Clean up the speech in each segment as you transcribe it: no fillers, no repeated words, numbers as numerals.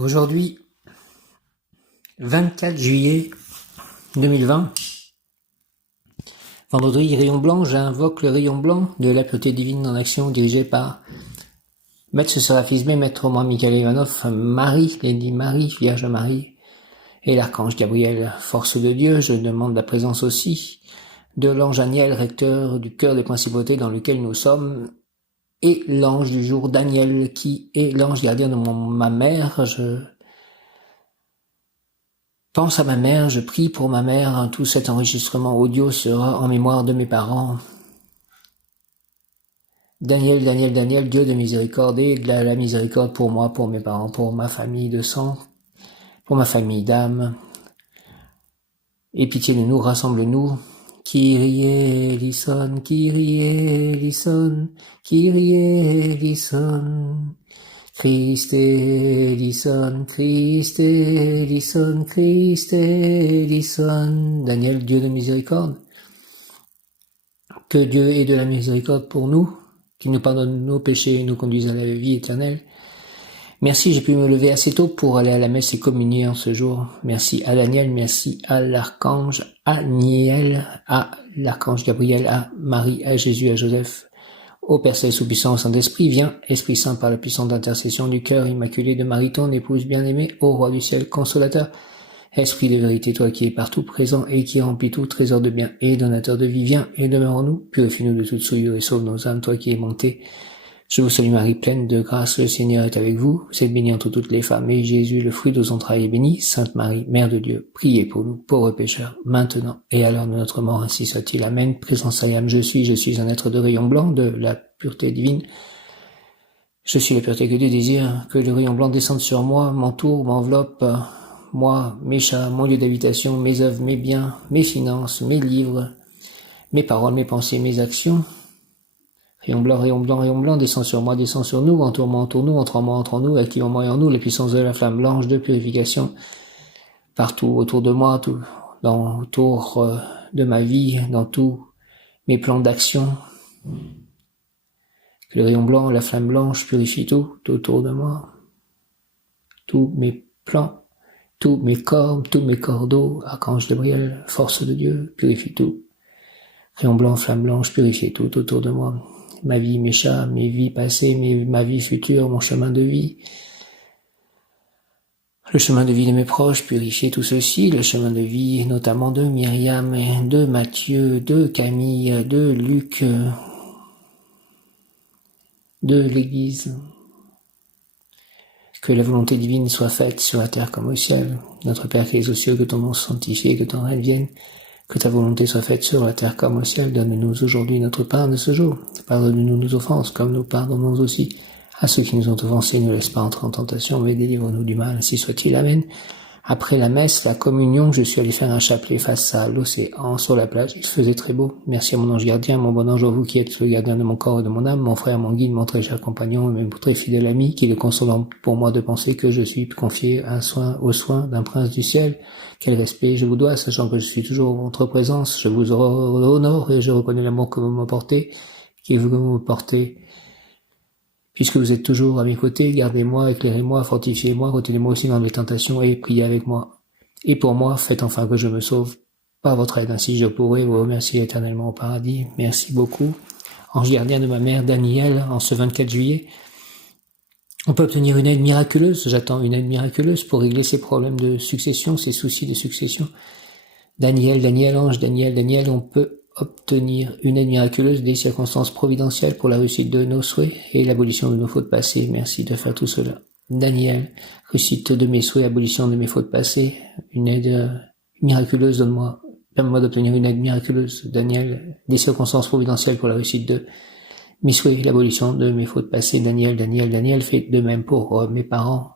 Aujourd'hui, 24 juillet 2020, vendredi, rayon blanc, j'invoque le rayon blanc de la pureté divine en action dirigé par Maître Séraphisme, Maître Romain Michael Ivanov, Marie, Lady Marie, Vierge Marie et l'archange Gabriel, force de Dieu. Je demande la présence aussi de l'ange Aniel, recteur du cœur des principautés dans lequel nous sommes, et l'ange du jour Daniel, qui est l'ange gardien de ma mère. Je pense à ma mère, je prie pour ma mère. Tout cet enregistrement audio sera en mémoire de mes parents. Daniel, Daniel, Daniel, Dieu de miséricorde et de la miséricorde pour moi, pour mes parents, pour ma famille de sang, pour ma famille d'âme. Et pitié de nous, rassemble-nous. Kyrie eleison, Kyrie eleison, Kyrie eleison. Christe eleison, Christe eleison, Christe eleison. Daniel, Dieu de miséricorde. Que Dieu ait de la miséricorde pour nous, qu'il nous pardonne nos péchés et nous conduise à la vie éternelle. Merci, j'ai pu me lever assez tôt pour aller à la messe et communier en ce jour. Merci à Daniel, merci à l'archange Aniel, à l'archange Gabriel, à Marie, à Jésus, à Joseph, au Père Céleste Tout-Puissant, au Saint-Esprit. Viens, Esprit Saint, par la puissante intercession du cœur immaculé de Marie, ton épouse bien-aimée, ô Roi du ciel, consolateur. Esprit de vérité, toi qui es partout présent et qui remplis tout trésor de bien et donateur de vie, viens et demeure en nous, purifie-nous de toute souillure et sauve nos âmes, toi qui es montée. Je vous salue Marie, pleine de grâce, le Seigneur est avec vous. Vous êtes bénie entre toutes les femmes, et Jésus, le fruit de vos entrailles, est béni. Sainte Marie, Mère de Dieu, priez pour nous, pauvres pécheurs, maintenant et à l'heure de notre mort, ainsi soit-il. Amen. Présence à je suis un être de rayon blanc, de la pureté divine. Je suis la pureté que Dieu désire, que le rayon blanc descende sur moi, m'entoure, m'enveloppe, moi, mes chats, mon lieu d'habitation, mes œuvres, mes biens, mes finances, mes livres, mes paroles, mes pensées, mes actions. Rayon blanc, rayon blanc, rayon blanc, descend sur moi, descend sur nous, entoure-moi, entoure-nous, entre moi, entre nous, activons-moi et en nous les puissances de la flamme blanche de purification, partout autour de moi, tout, autour de ma vie, dans tous mes plans d'action. Que le rayon blanc, la flamme blanche purifie tout autour de moi, tous mes plans, tous mes corps, tous mes cordeaux, archange Gabriel, force de Dieu, purifie tout. Rayon blanc, flamme blanche, purifie tout autour de moi. Ma vie, mes chats, mes vies passées, ma vie future, mon chemin de vie. Le chemin de vie de mes proches, purifier tout ceci, le chemin de vie notamment de Myriam, de Mathieu, de Camille, de Luc, de l'Église. Que la volonté divine soit faite sur la terre comme au ciel. Notre Père qui es aux cieux, que ton nom soit sanctifié, que ton règne vienne. Que ta volonté soit faite sur la terre comme au ciel. Donne-nous aujourd'hui notre pain de ce jour. Pardonne-nous nos offenses, comme nous pardonnons aussi à ceux qui nous ont offensés. Ne laisse pas entrer en tentation, mais délivre-nous du mal, ainsi soit-il. Amen. Après la messe, la communion, je suis allé faire un chapelet face à l'océan, sur la plage. Il faisait très beau. Merci à mon ange gardien, mon bon ange, vous qui êtes le gardien de mon corps et de mon âme, mon frère, mon guide, mon très cher compagnon et mon très fidèle ami, qui est consolant pour moi de penser que je suis confié aux soins d'un prince du ciel. Quel respect je vous dois, sachant que je suis toujours en votre présence. Je vous honore et je reconnais l'amour que vous me portez, que vous me portez. Puisque vous êtes toujours à mes côtés, gardez-moi, éclairez-moi, fortifiez-moi, retenez-moi aussi dans les tentations et priez avec moi. Et pour moi, faites enfin que je me sauve par votre aide, ainsi je pourrai vous remercier éternellement au paradis. Merci beaucoup. Ange gardien de ma mère, Daniel, en ce 24 juillet, on peut obtenir une aide miraculeuse. J'attends une aide miraculeuse pour régler ces problèmes de succession, ces soucis de succession. Daniel, ange, Daniel, on peut obtenir une aide miraculeuse, des circonstances providentielles pour la réussite de nos souhaits et l'abolition de nos fautes passées. Merci de faire tout cela. Daniel, réussite de mes souhaits, abolition de mes fautes passées, une aide miraculeuse, permets-moi d'obtenir une aide miraculeuse. Daniel, des circonstances providentielles pour la réussite de mes souhaits, l'abolition de mes fautes passées. Daniel, fait de même pour mes parents,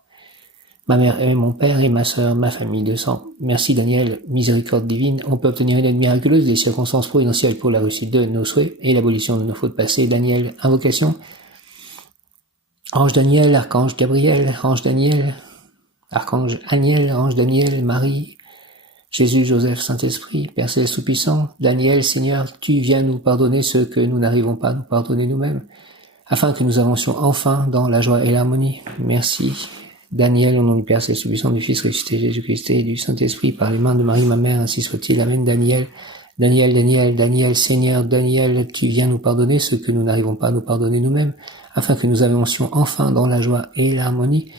ma mère et mon père et ma sœur, ma famille de sang. Merci Daniel, miséricorde divine. On peut obtenir une aide miraculeuse, des circonstances providentielles pour la réussite de nos souhaits et l'abolition de nos fautes passées. Daniel, invocation. Ange Daniel, archange Gabriel, ange Daniel, archange Aniel, ange Daniel, Marie, Jésus, Joseph, Saint-Esprit, Père Céleste Tout-Puissant. Daniel, Seigneur, tu viens nous pardonner ce que nous n'arrivons pas à nous pardonner nous-mêmes, afin que nous avancions enfin dans la joie et l'harmonie. Merci. Daniel, au nom du Père Céleste puissant, du Fils ressuscité Jésus-Christ et du Saint-Esprit, par les mains de Marie, ma mère, ainsi soit-il. Amen. Daniel, Daniel, Daniel, Daniel, Seigneur, Daniel, tu viens nous pardonner ce que nous n'arrivons pas à nous pardonner nous-mêmes, afin que nous avancions enfin dans la joie et l'harmonie.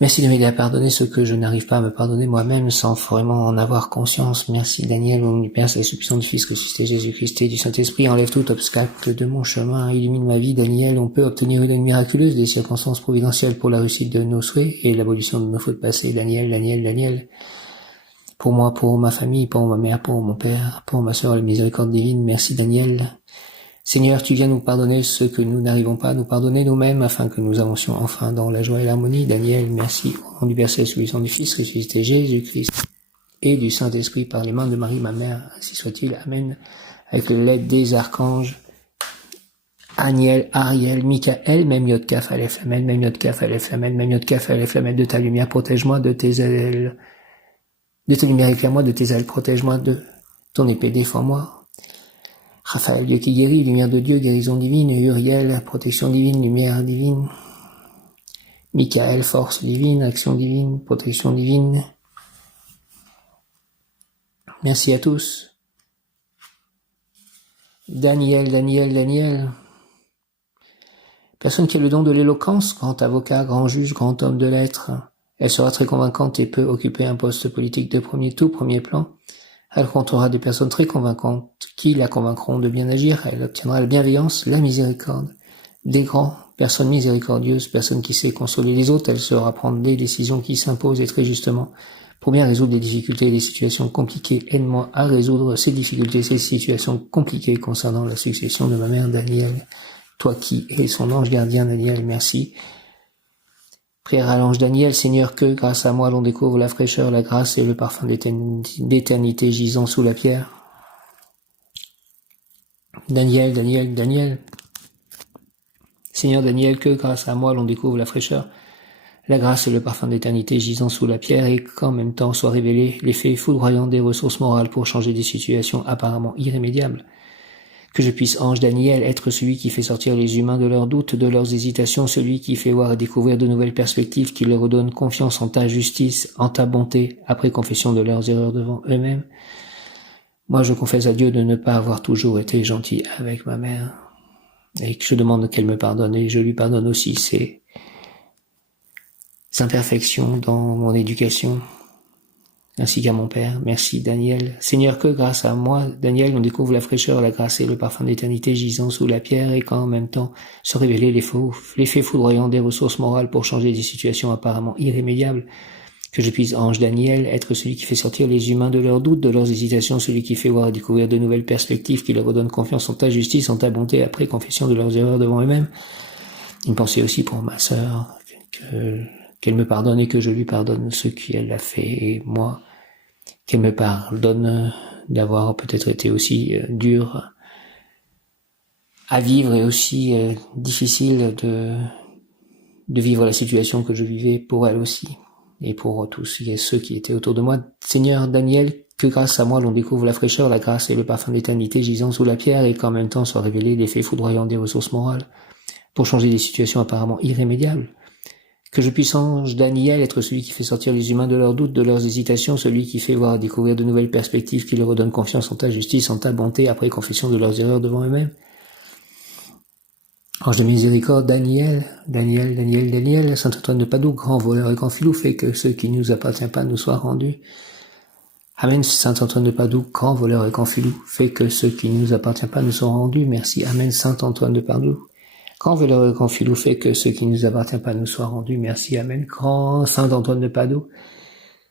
Merci de m'aider à pardonner ce que je n'arrive pas à me pardonner moi-même sans vraiment en avoir conscience. Merci Daniel, au nom du Père Céleste puissant, du Fils ressuscité Jésus-Christ et du Saint-Esprit, enlève tout obstacle de mon chemin, illumine ma vie. Daniel, on peut obtenir une aide miraculeuse des circonstances providentielles pour la réussite de nos souhaits et l'abolition de nos fautes passées. Daniel, Daniel, Daniel. Pour moi, pour ma famille, pour ma mère, pour mon père, pour ma sœur, la miséricorde divine. Merci Daniel. Seigneur, tu viens nous pardonner ce que nous n'arrivons pas à nous pardonner nous-mêmes, afin que nous avancions enfin dans la joie et l'harmonie. Daniel, merci. Au nom du Père Céleste, du Fils ressuscité Jésus-Christ et du Saint-Esprit, par les mains de Marie, ma mère, ainsi soit-il. Amen. Avec l'aide des archanges, Aniel, Ariel, Michael, même Yod Kaf, Aleph, Amen, même Yod Kaf, Aleph, Amen, même Yod Kaf, Aleph, Amen, de ta lumière, protège-moi de tes ailes. De ta lumière, éclaire-moi de tes ailes, protège-moi de ton épée, défends-moi. Raphaël, Dieu qui guérit, lumière de Dieu, guérison divine. Uriel, protection divine, lumière divine. Michael, force divine, action divine, protection divine. Merci à tous. Daniel, Daniel, Daniel. Personne qui a le don de l'éloquence, grand avocat, grand juge, grand homme de lettres. Elle sera très convaincante et peut occuper un poste politique de tout premier plan. Elle rencontrera des personnes très convaincantes qui la convaincront de bien agir. Elle obtiendra la bienveillance, la miséricorde des grands, personnes miséricordieuses, personnes qui sait consoler les autres. Elle saura prendre des décisions qui s'imposent et très justement pour bien résoudre les difficultés et les situations compliquées. Aide-moi à résoudre ces difficultés, ces situations compliquées concernant la succession de ma mère Daniel. Toi qui es son ange gardien Daniel, merci. Prière à l'ange Daniel, Seigneur, que, grâce à moi, l'on découvre la fraîcheur, la grâce et le parfum d'éternité gisant sous la pierre. Daniel, Daniel, Daniel. Seigneur Daniel, que, grâce à moi, l'on découvre la fraîcheur, la grâce et le parfum d'éternité gisant sous la pierre et qu'en même temps soient révélés l'effet foudroyant des ressources morales pour changer des situations apparemment irrémédiables. Que je puisse, ange Daniel, être celui qui fait sortir les humains de leurs doutes, de leurs hésitations, celui qui fait voir et découvrir de nouvelles perspectives, qui leur redonne confiance en ta justice, en ta bonté, après confession de leurs erreurs devant eux-mêmes. Moi, je confesse à Dieu de ne pas avoir toujours été gentil avec ma mère, et que je demande qu'elle me pardonne, et je lui pardonne aussi ses imperfections dans mon éducation, ainsi qu'à mon Père. Merci Daniel. Seigneur, que grâce à moi, Daniel, on découvre la fraîcheur, la grâce et le parfum d'éternité gisant sous la pierre et qu'en même temps se révéler l'effet foudroyant des ressources morales pour changer des situations apparemment irrémédiables. Que je puisse, ange Daniel, être celui qui fait sortir les humains de leurs doutes, de leurs hésitations, celui qui fait voir et découvrir de nouvelles perspectives, qui leur redonne confiance en ta justice, en ta bonté, après confession de leurs erreurs devant eux-mêmes. Une pensée aussi pour ma sœur, qu'elle me pardonne et que je lui pardonne ce qu'elle a fait, et moi, qu'elle me pardonne d'avoir peut-être été aussi dur à vivre et aussi difficile de vivre la situation que je vivais pour elle aussi, et pour tous ceux qui étaient autour de moi. Seigneur Daniel, que grâce à moi l'on découvre la fraîcheur, la grâce et le parfum d'éternité gisant sous la pierre, et qu'en même temps soit révélé l'effet foudroyant des ressources morales pour changer des situations apparemment irrémédiables. Que je puisse, ange Daniel, être celui qui fait sortir les humains de leurs doutes, de leurs hésitations, celui qui fait voir découvrir de nouvelles perspectives, qui leur redonne confiance en ta justice, en ta bonté, après confession de leurs erreurs devant eux-mêmes. Ange de miséricorde, Daniel, Daniel, Daniel, Daniel, Saint Antoine de Padoue, grand voleur et grand filou, fait que ce qui ne nous appartient pas nous soit rendu. Amen. Saint Antoine de Padoue, grand voleur et grand filou, fait que ce qui ne nous appartient pas nous soit rendu. Merci. Amen. Saint Antoine de Padoue, grand voleur et grand filou, fait que ce qui ne nous appartient pas nous soit rendu. Merci. Amen. Grand Saint Antoine de Padoue,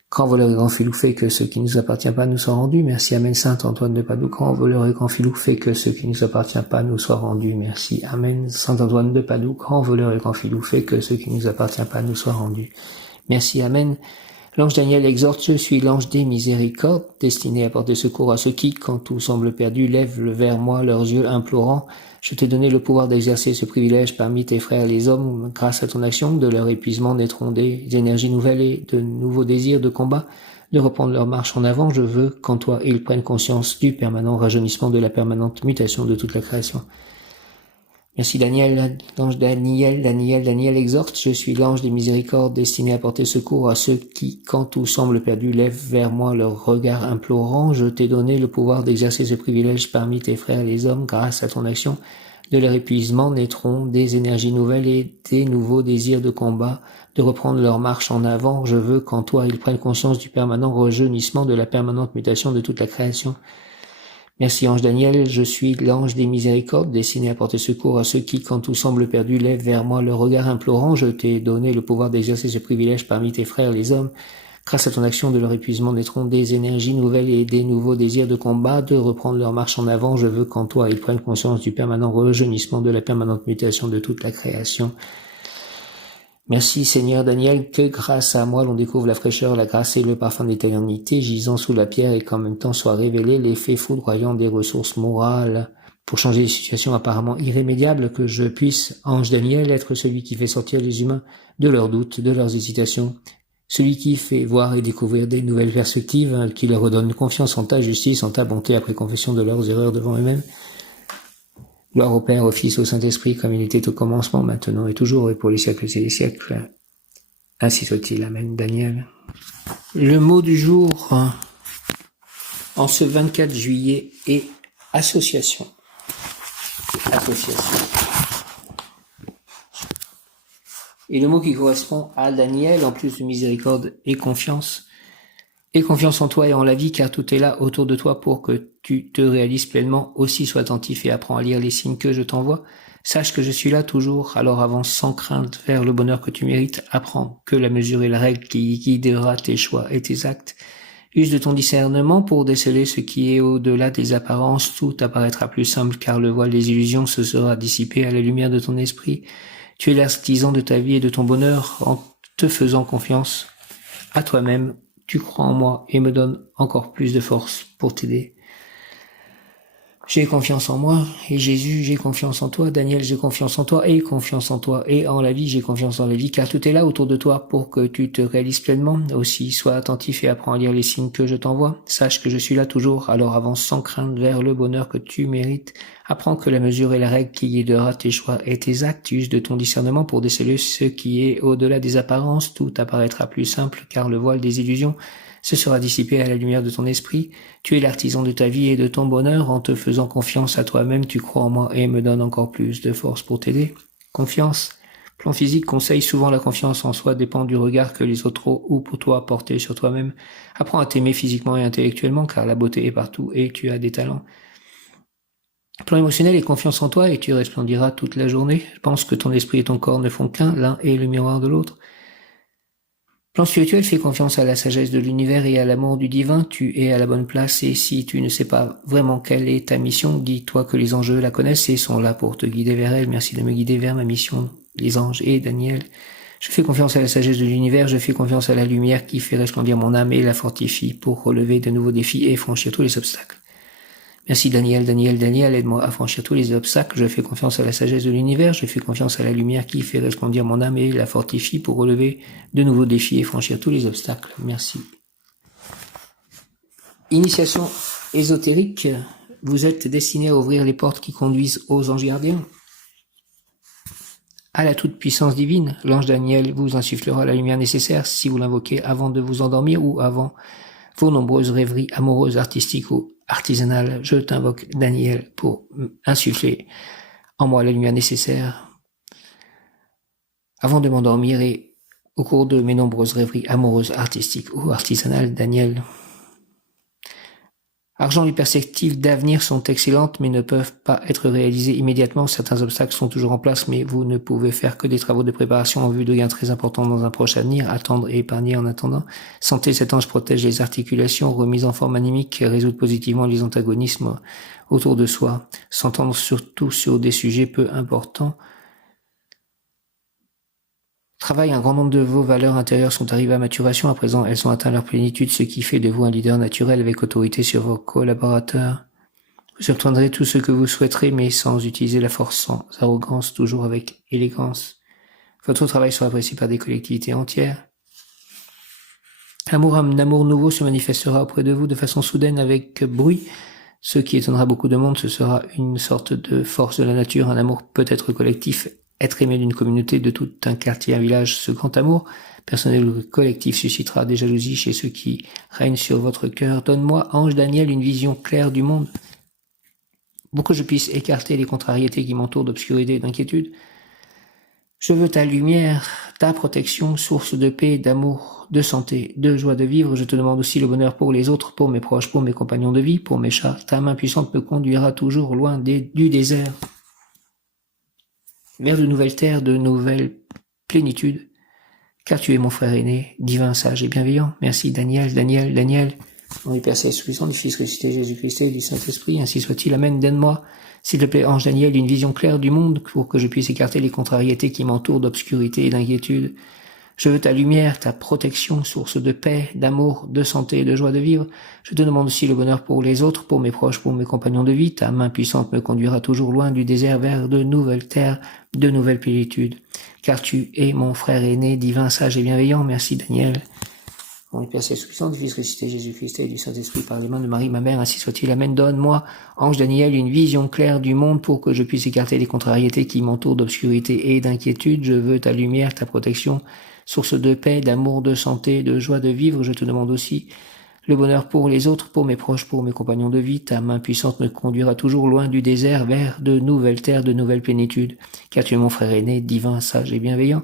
grand voleur et grand filou, fait que ce qui ne nous appartient pas nous soit rendu. Merci. Amen. Saint Antoine de Padoue, grand voleur et grand filou, fait que ce qui ne nous appartient pas nous soit rendu. Merci. Amen. Saint Antoine de Padoue, grand voleur et grand filou, fait que ce qui ne nous appartient pas nous soit rendu. Merci. Amen. L'ange Daniel exhorte, je suis l'ange des miséricordes, destiné à porter secours à ceux qui, quand tout semble perdu, lèvent vers moi leurs yeux implorants. Je t'ai donné le pouvoir d'exercer ce privilège parmi tes frères les hommes. Grâce à ton action, de leur épuisement naîtront des énergies nouvelles et de nouveaux désirs de combat, de reprendre leur marche en avant. Je veux qu'en toi ils prennent conscience du permanent rajeunissement, de la permanente mutation de toute la création. Merci Daniel, l'ange Daniel exhorte, je suis l'ange des miséricordes destiné à porter secours à ceux qui, quand tout semble perdu, lèvent vers moi leur regard implorant. Je t'ai donné le pouvoir d'exercer ce privilège parmi tes frères les hommes. Grâce à ton action, de leur épuisement naîtront des énergies nouvelles et des nouveaux désirs de combat, de reprendre leur marche en avant. Je veux qu'en toi ils prennent conscience du permanent rejeunissement, de la permanente mutation de toute la création. Merci ange Daniel, je suis l'ange des miséricordes, destiné à porter secours à ceux qui, quand tout semble perdu, lèvent vers moi le regard implorant. Je t'ai donné le pouvoir d'exercer ce privilège parmi tes frères les hommes. Grâce à ton action, de leur épuisement naîtront des énergies nouvelles et des nouveaux désirs de combat, de reprendre leur marche en avant. Je veux qu'en toi ils prennent conscience du permanent rejeunissement, de la permanente mutation de toute la création. Merci Seigneur Daniel, que grâce à moi l'on découvre la fraîcheur, la grâce et le parfum d'éternité gisant sous la pierre et qu'en même temps soient révélés l'effet foudroyant des ressources morales pour changer les situations apparemment irrémédiables, que je puisse, ange Daniel, être celui qui fait sortir les humains de leurs doutes, de leurs hésitations, celui qui fait voir et découvrir des nouvelles perspectives, qui leur redonne confiance en ta justice, en ta bonté après confession de leurs erreurs devant eux-mêmes. Gloire au Père, au Fils, au Saint-Esprit, comme il était au commencement, maintenant et toujours, et pour les siècles et les siècles. Ainsi soit-il. Amen. Daniel. Le mot du jour, en ce 24 juillet, est association. Association. Et le mot qui correspond à Daniel, en plus de miséricorde et confiance. Et confiance en toi et en la vie, car tout est là autour de toi pour que tu te réalises pleinement. Aussi sois attentif et apprends à lire les signes que je t'envoie. Sache que je suis là toujours, alors avance sans crainte vers le bonheur que tu mérites. Apprends que la mesure est la règle qui guidera tes choix et tes actes. Use de ton discernement pour déceler ce qui est au-delà des apparences. Tout apparaîtra plus simple, car le voile des illusions se sera dissipé à la lumière de ton esprit. Tu es l'artisan de ta vie et de ton bonheur en te faisant confiance à toi-même. Tu crois en moi et me donnes encore plus de force pour t'aider. J'ai confiance en moi et Jésus, j'ai confiance en toi. Daniel, j'ai confiance en toi et confiance en toi. Et en la vie, j'ai confiance en la vie, car tout est là autour de toi pour que tu te réalises pleinement. Aussi, sois attentif et apprends à lire les signes que je t'envoie. Sache que je suis là toujours, alors avance sans crainte vers le bonheur que tu mérites. Apprends que la mesure est la règle qui guidera tes choix et tes actes. Use de ton discernement pour déceler ce qui est au-delà des apparences. Tout apparaîtra plus simple, car le voile des illusions se sera dissipé à la lumière de ton esprit. Tu es l'artisan de ta vie et de ton bonheur. En te faisant confiance à toi-même, tu crois en moi et me donnes encore plus de force pour t'aider. Confiance. Plan physique conseille souvent la confiance en soi dépend du regard que les autres ont ou pour toi porter sur toi-même. Apprends à t'aimer physiquement et intellectuellement, car la beauté est partout et tu as des talents. Plan émotionnel et confiance en toi et tu resplendiras toute la journée. Pense que ton esprit et ton corps ne font qu'un, l'un est le miroir de l'autre. Plan spirituel, fais confiance à la sagesse de l'univers et à l'amour du divin, tu es à la bonne place et si tu ne sais pas vraiment quelle est ta mission, dis-toi que les anges la connaissent et sont là pour te guider vers elle. Merci de me guider vers ma mission, les anges et Daniel. Je fais confiance à la sagesse de l'univers, je fais confiance à la lumière qui fait resplendir mon âme et la fortifie pour relever de nouveaux défis et franchir tous les obstacles. Merci Daniel, aide-moi à franchir tous les obstacles. Je fais confiance à la sagesse de l'univers, je fais confiance à la lumière qui fait resplendir mon âme et la fortifie pour relever de nouveaux défis et franchir tous les obstacles. Merci. Initiation ésotérique. Vous êtes destiné à ouvrir les portes qui conduisent aux anges gardiens. À la toute-puissance divine, l'ange Daniel vous insufflera la lumière nécessaire si vous l'invoquez avant de vous endormir ou avant vos nombreuses rêveries amoureuses, artistiques ou artisanales. Je t'invoque, Daniel, pour insuffler en moi la lumière nécessaire avant de m'endormir et au cours de mes nombreuses rêveries amoureuses, artistiques ou artisanales. Daniel. Argent, les perspectives d'avenir sont excellentes, mais ne peuvent pas être réalisées immédiatement. Certains obstacles sont toujours en place, mais vous ne pouvez faire que des travaux de préparation en vue de gains très importants dans un proche avenir. Attendre et épargner en attendant. Santé, cet ange protège les articulations, remise en forme anémique, résout positivement les antagonismes autour de soi. S'entendre surtout sur des sujets peu importants. Travail, un grand nombre de vos valeurs intérieures sont arrivées à maturation. À présent, elles sont atteintes leur plénitude, ce qui fait de vous un leader naturel avec autorité sur vos collaborateurs. Vous obtiendrez tout ce que vous souhaiterez, mais sans utiliser la force, sans arrogance, toujours avec élégance. Votre travail sera apprécié par des collectivités entières. Un amour nouveau se manifestera auprès de vous de façon soudaine avec bruit. Ce qui étonnera beaucoup de monde, ce sera une sorte de force de la nature, un amour peut-être collectif, être aimé d'une communauté, de tout un quartier, un village. Ce grand amour personnel ou collectif suscitera des jalousies chez ceux qui règnent sur votre cœur. Donne-moi, ange Daniel, une vision claire du monde, pour que je puisse écarter les contrariétés qui m'entourent d'obscurité et d'inquiétude. Je veux ta lumière, ta protection, source de paix, d'amour, de santé, de joie de vivre. Je te demande aussi le bonheur pour les autres, pour mes proches, pour mes compagnons de vie, pour mes chats. Ta main puissante me conduira toujours loin du désert, vers de nouvelles terres, de nouvelles plénitudes, car tu es mon frère aîné, divin, sage et bienveillant. Merci Daniel, Daniel, Daniel. Au nom du Père Céleste Tout-Puissant, du Fils ressuscité Jésus-Christ et du Saint-Esprit, ainsi soit-il. Amen. Donne-moi, s'il te plaît, ange Daniel, une vision claire du monde pour que je puisse écarter les contrariétés qui m'entourent d'obscurité et d'inquiétude. Je veux ta lumière, ta protection, source de paix, d'amour, de santé et de joie de vivre. Je te demande aussi le bonheur pour les autres, pour mes proches, pour mes compagnons de vie. Ta main puissante me conduira toujours loin du désert vers de nouvelles terres, de nouvelles plénitudes. Car tu es mon frère aîné, divin, sage et bienveillant. Merci Daniel. Au nom du Père Céleste Tout-Puissant, du Fils ressuscité Jésus-Christ et du Saint-Esprit, par les mains de Marie, ma mère, ainsi soit-il. Amen. Donne-moi, ange Daniel, une vision claire du monde pour que je puisse écarter les contrariétés qui m'entourent d'obscurité et d'inquiétude. Je veux ta lumière, ta protection, source de paix, d'amour, de santé, de joie de vivre. Je te demande aussi le bonheur pour les autres, pour mes proches, pour mes compagnons de vie. Ta main puissante me conduira toujours loin du désert vers de nouvelles terres, de nouvelles plénitudes. Car tu es mon frère aîné, divin, sage et bienveillant.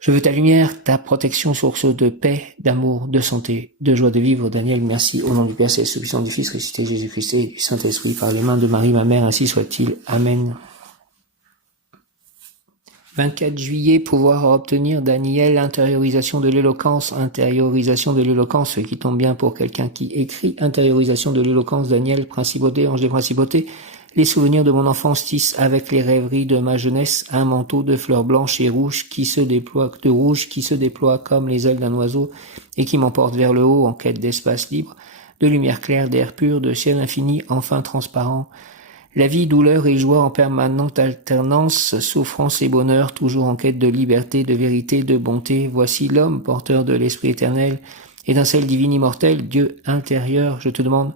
Je veux ta lumière, ta protection, source de paix, d'amour, de santé, de joie de vivre. Daniel, merci. Au nom du Père Céleste Tout-Puissant, du Fils ressuscité Jésus-Christ et du Saint-Esprit, par les mains de Marie, ma mère, ainsi soit-il. Amen. 24 juillet, pouvoir obtenir Daniel, intériorisation de l'éloquence, ce qui tombe bien pour quelqu'un qui écrit, intériorisation de l'éloquence, Daniel, principauté, ange des principautés. Les souvenirs de mon enfance tissent avec les rêveries de ma jeunesse un manteau de fleurs blanches et rouges qui se déploie comme les ailes d'un oiseau et qui m'emporte vers le haut en quête d'espace libre, de lumière claire, d'air pur, de ciel infini, enfin transparent. La vie, douleur et joie en permanente alternance, souffrance et bonheur, toujours en quête de liberté, de vérité, de bonté. Voici l'homme, porteur de l'esprit éternel, étincelle divine immortelle, Dieu intérieur. Je te demande,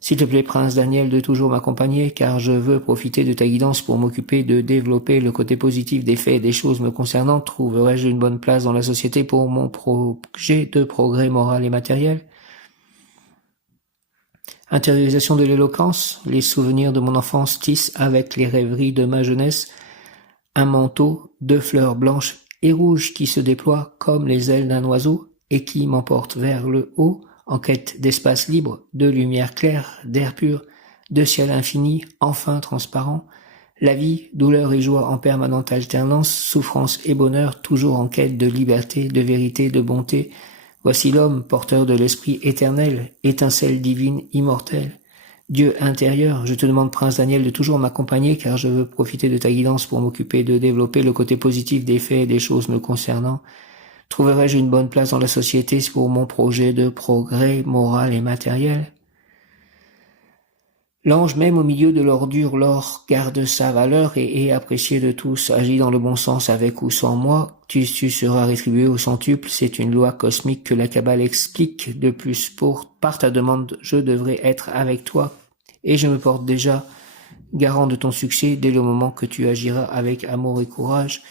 s'il te plaît, Prince Daniel, de toujours m'accompagner, car je veux profiter de ta guidance pour m'occuper de développer le côté positif des faits et des choses me concernant. Trouverai-je une bonne place dans la société pour mon projet de progrès moral et matériel? Intériorisation de l'éloquence, les souvenirs de mon enfance tissent avec les rêveries de ma jeunesse un manteau de fleurs blanches et rouges qui se déploie comme les ailes d'un oiseau et qui m'emporte vers le haut en quête d'espace libre, de lumière claire, d'air pur, de ciel infini, enfin transparent. La vie, douleur et joie en permanente alternance, souffrance et bonheur, toujours en quête de liberté, de vérité, de bonté. Voici l'homme, porteur de l'esprit éternel, étincelle divine, immortelle. Dieu intérieur, je te demande, Prince Daniel, de toujours m'accompagner, car je veux profiter de ta guidance pour m'occuper de développer le côté positif des faits et des choses me concernant. Trouverai-je une bonne place dans la société pour mon projet de progrès moral et matériel? L'ange même au milieu de l'ordure, l'or garde sa valeur et est apprécié de tous, agit dans le bon sens avec ou sans moi, tu seras rétribué au centuple, c'est une loi cosmique que la Kabbale explique. De plus, par ta demande, je devrais être avec toi, et je me porte déjà garant de ton succès dès le moment que tu agiras avec amour et courage.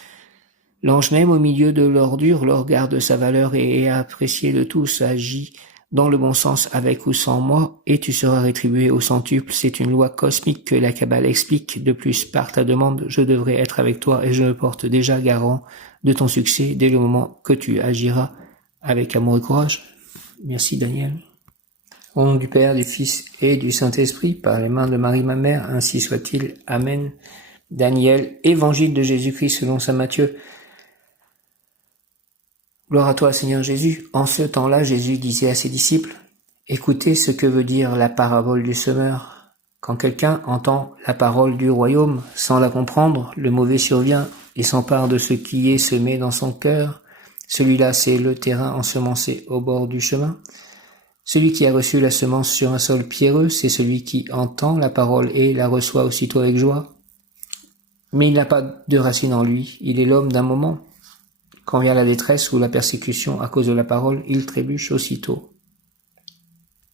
L'ange même au milieu de l'ordure, l'or garde sa valeur et est apprécié de tous, agit dans le bon sens avec ou sans moi, et tu seras rétribué au centuple. C'est une loi cosmique que la Kabbale explique. De plus, par ta demande, je devrais être avec toi et je me porte déjà garant de ton succès dès le moment que tu agiras avec amour et courage. Merci Daniel. Au nom du Père, du Fils et du Saint-Esprit, par les mains de Marie ma mère, ainsi soit-il. Amen. Daniel, Évangile de Jésus-Christ selon saint Matthieu. Gloire à toi, Seigneur Jésus. En ce temps-là, Jésus disait à ses disciples, « Écoutez ce que veut dire la parabole du semeur. Quand quelqu'un entend la parole du royaume sans la comprendre, le mauvais survient et s'empare de ce qui est semé dans son cœur. Celui-là, c'est le terrain ensemencé au bord du chemin. Celui qui a reçu la semence sur un sol pierreux, c'est celui qui entend la parole et la reçoit aussitôt avec joie. Mais il n'a pas de racine en lui, il est l'homme d'un moment. Quand vient la détresse ou la persécution à cause de la parole, il trébuche aussitôt.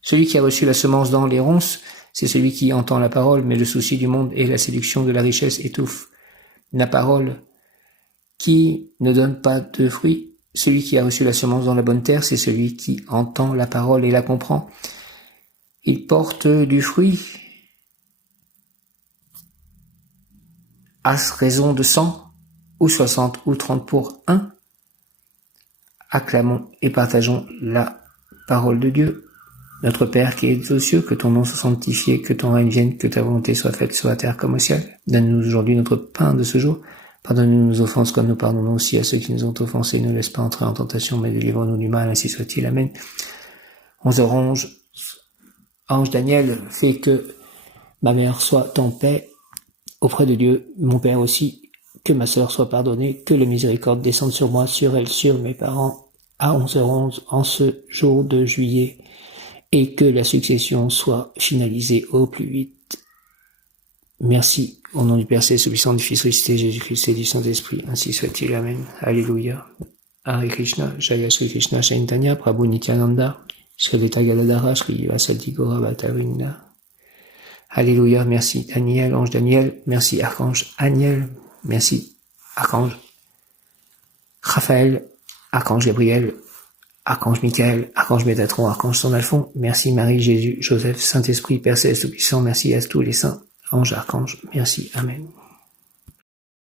Celui qui a reçu la semence dans les ronces, c'est celui qui entend la parole, mais le souci du monde et la séduction de la richesse étouffent la parole qui ne donne pas de fruits. Celui qui a reçu la semence dans la bonne terre, c'est celui qui entend la parole et la comprend. Il porte du fruit à raison de 100 ou 60 ou 30 pour 1. Acclamons et partageons la parole de Dieu. Notre Père qui es aux cieux, que ton nom soit sanctifié, que ton règne vienne, que ta volonté soit faite sur la terre comme au ciel. Donne-nous aujourd'hui notre pain de ce jour. Pardonne-nous nos offenses comme nous pardonnons aussi à ceux qui nous ont offensés. Ne laisse pas entrer en tentation, mais délivre-nous du mal, ainsi soit-il. Amen. 11 heures, ange Daniel, fais que ma mère soit en paix auprès de Dieu, mon Père aussi, que ma sœur soit pardonnée, que le miséricorde descende sur moi, sur elle, sur mes parents, à 11h11 en ce jour de juillet, et que la succession soit finalisée au plus vite. Merci, au nom du Père Céleste, puissant du Fils ressuscité, Jésus-Christ et du Saint-Esprit, ainsi soit-il. Amen. Alléluia. Hare Krishna, Jaya Sri Krishna Chaitanya, Prabhu Nityananda, Shri Gadadhara, Shri Vasadi Gora Bhattavinda. Alléluia, merci Daniel, ange Daniel, merci archange Aniel, merci archange Raphaël, archange Gabriel, archange Michael, archange Métatron, archange Saint Alphonse, merci Marie, Jésus, Joseph, Saint-Esprit, Père Céleste Tout-Puissant, merci à tous les saints, anges, archanges, merci, Amen.